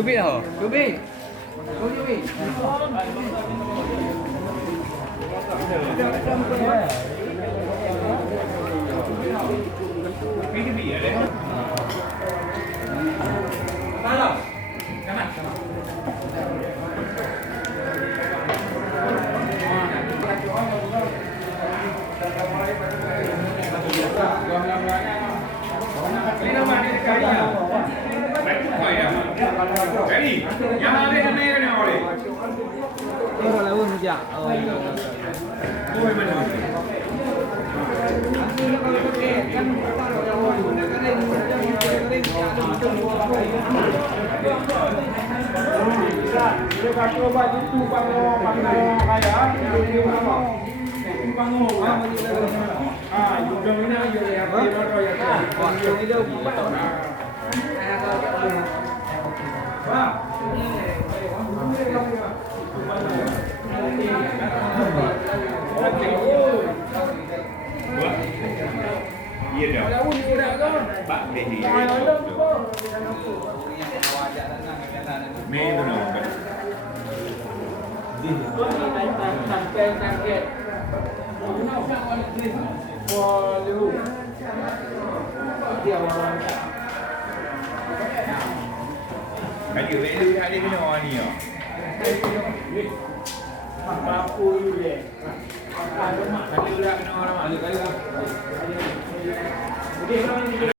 Cubit tau. Cubit. Cubit. Yang ada kena ni orang. Orang lawan saja. Oh, mana? Iya dah. Pak Dehi. Mei tu nama. Kali ni ada kena orang ni. Mampu you dia. Kali udah kena orang. Kali.